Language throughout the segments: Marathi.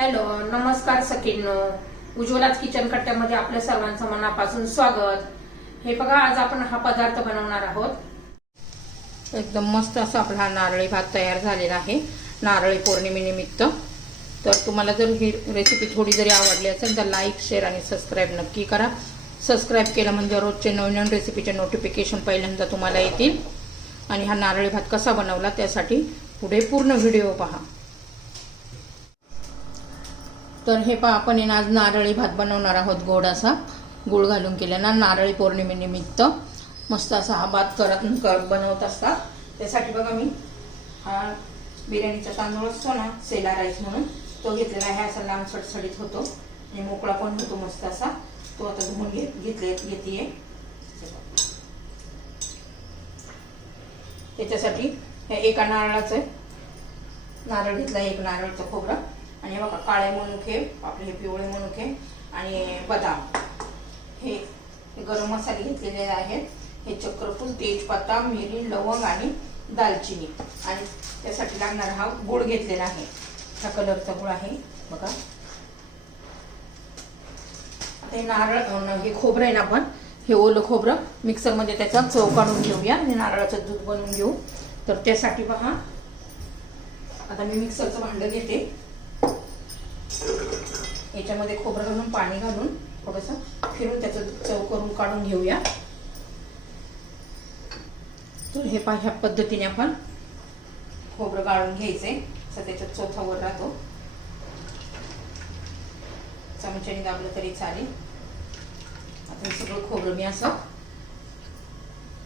हॅलो, नमस्कार सखींनो. उज्ज्वलाच किचन कट्ट्यामध्ये आपल्या सर्वांचं मनापासून स्वागत. हे बघा, आज आपण हा पदार्थ बनवणार आहोत. एकदम मस्त असा आपला हा नारळी भात तयार झालेला आहे नारळी पौर्णिमेनिमित्त. तर तुम्हाला जर ही रेसिपी थोडी जरी आवडली असेल तर लाईक, शेअर आणि सबस्क्राईब नक्की करा. सबस्क्राईब केलं म्हणजे रोजचे नवीन रेसिपीचे नोटिफिकेशन पहिल्यांदा तुम्हाला येतील. आणि हा नारळी भात कसा बनवला त्यासाठी पुढे पूर्ण व्हिडिओ पहा. तर हे पहा, आपण आज नारळी भात बनवणार आहोत. गोड असा गुळ घालून केलेला नारळी पौर्णिमेनिमित्त मस्त असा हा भात बनवत असतात. त्यासाठी बघा, मी हा बिर्याणीचा तांदूळ असतो ना, सेला राईस म्हणून, तो घेतलेला आहे. असा लांब सडसडीत होतो आणि मोकळा पण होतो मस्त असा. तो आता धुवून घेतीये. त्याच्यासाठी हे एका नारळाचं नारळ घेतला, एक नारळाचं खोबरं, आणि बघा काळे मनुके, आपले हे पिवळे मनुके आणि बदाम, हे गरम मसाले घेतलेले आहेत. हे चक्रफूल, तेजपत्ता, मिरी, लवंग आणि दालचिनी. आणि त्यासाठी लागणारा हा गुळ घेतलेला आहे. हा कलरचा गुळ आहे बघा. आता हे नारळ, हे खोबरं आहे ना, आपण हे ओलं खोबरं मिक्सरमध्ये त्याचा चव काढून घेऊया आणि नारळाचं दूध बनवून घेऊ. तर त्यासाठी पहा, आता मी मिक्सरचं भांडं घेते. याच्यामध्ये खोबरं घालून, पाणी घालून थोडंसं फिरून त्याचं चव करून काढून घेऊया. तर हे पहा, ह्या पद्धतीने आपण खोबरं गाळून घ्यायचंय. असं त्याच्यात चोथावर राहतो. चमच्याने दाबलं तरी चालेल. आता सगळं खोबरं मी असं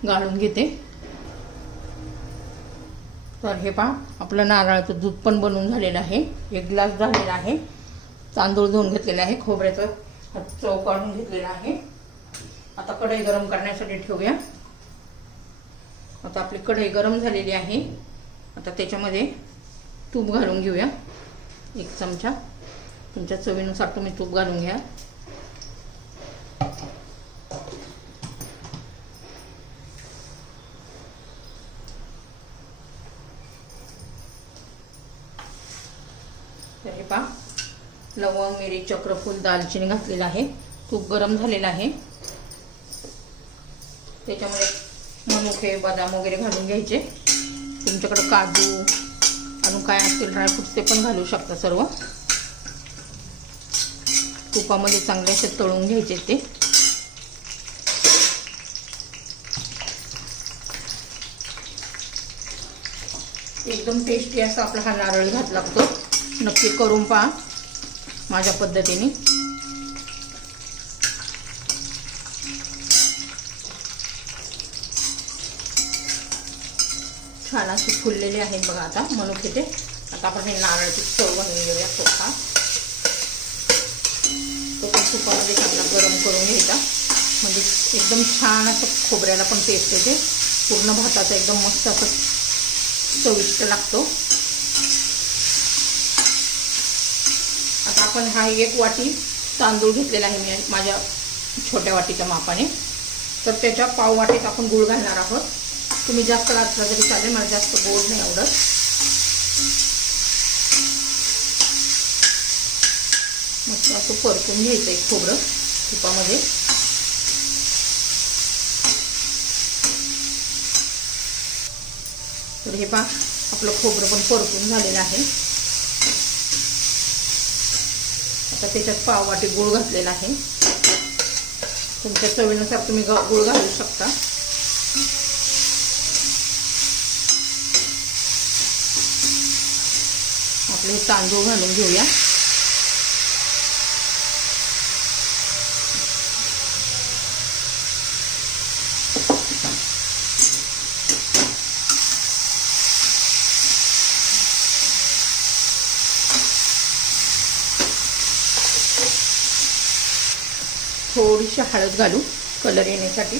गाळून घेते. तर हे पहा, आपलं नारळाचं दूध पण बनवून झालेलं आहे. 1 ग्लास झालेला आहे. तांदूळ धुवून घेतलेला आहे, खोबऱ्याचं चव काढून घेतलेला आहे. आता कढई गरम करण्यासाठी ठेवूया. आता आपली कढई गरम झालेली आहे. आता त्याच्यामध्ये तूप घालून घेऊया. 1 चमचा, तुमच्या चवीनुसार तुम्ही तूप घालून घ्या. तर हे पहा, लवंग, मिरी, चक्रफूल, दालचिनी घातलेलं आहे. तूप गरम झालेलं आहे. त्याच्यामध्ये मनुके, बदाम वगैरे घालून घ्यायचे. तुमच्याकडे काजू आणि काय असतील ड्रायफ्रूट्स, ते पण घालू शकता. सर्व तुपामध्ये चांगले असे तळून घ्यायचे. ते एकदम टेस्टी असा आपला हा नारळी भात लागतो. नक्की करून पहा माझ्या पद्धतीने. छान असे फुललेले आहेत बघा आता मनुके ते. आता आपण हे नारळाची चव घालून घेऊया. चोखा तो पण तुपामध्ये चांगला गरम करून घ्यायचा, म्हणजे एकदम छान असं खोबऱ्याला पण टेस्ट येते. पूर्ण भाताचा एकदम मस्त असं चविष्ट लागतो. आता आपण हा 1 वाटी तांदूळ घेतलेला आहे मी माझ्या छोट्या वाटीच्या मापाने. तर त्याच्या पाव वाटीत आपण गुळ घालणार आहोत. तुम्ही जास्त घातला तरी चालेल, मला जास्त गोड नाही आवडत. मस्त असं परतून घ्यायचं आहे खोबरं तुपामध्ये. तर हे पहा, आपलं खोबरं पण परतून झालेलं आहे. आता त्याच्यात पाव वाटी गुळ घातलेला आहे. तुमच्या चवीनुसार तुम्ही गुळ घालू शकता. आपले तांदूळ घालून घेऊया. थोडीशी हळद घालू कलर येण्यासाठी.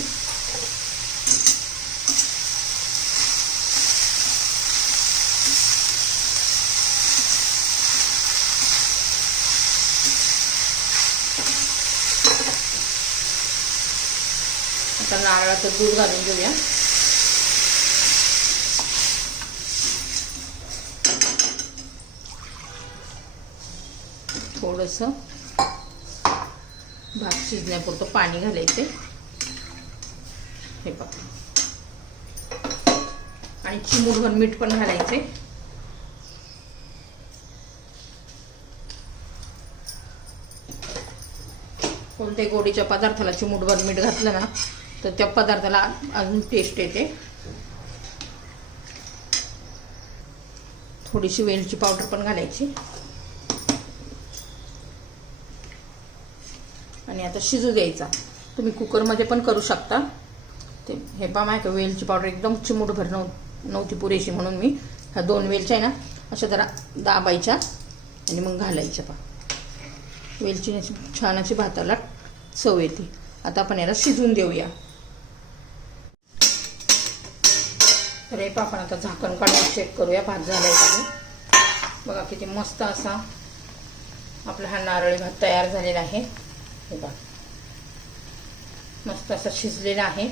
आता नारळाचं दूध घालून घेऊया. थोडंसं भात शिजण्यापुरतं पाणी घालायचे, हे बघा, आणि चिमूटभर मीठ पण घालायचे. कोणत्याही गोडीच्या पदार्थाला चिमूटभर मीठ घातलं ना तर त्या पदार्थाला अजून टेस्ट येते. थोडीशी वेलची पावडर पण घालायची. आणि आता शिजू द्यायचा. तुम्ही कुकरमध्ये पण करू शकता. ते हे पहा, माहिती का, वेलची पावडर एकदम चिमूटभर नव्हती पुरेशी, म्हणून मी ह्या 2 वेलच्या आहे ना अशा जरा दाबायच्या आणि मग घालायच्या. पहा, वेलची छान अशी भाताला चव येते. आता आपण याला शिजून देऊया. तर हे पहा, आपण आता झाकण काढून चेक करूया भात झालाय का. बघा किती मस्त असा आपला हा नारळी भात तयार झालेला आहे. हे बघा, मस्त असा शिजलेला आहे.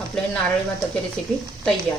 आपल्या नारळी भाताची रेसिपी तयार.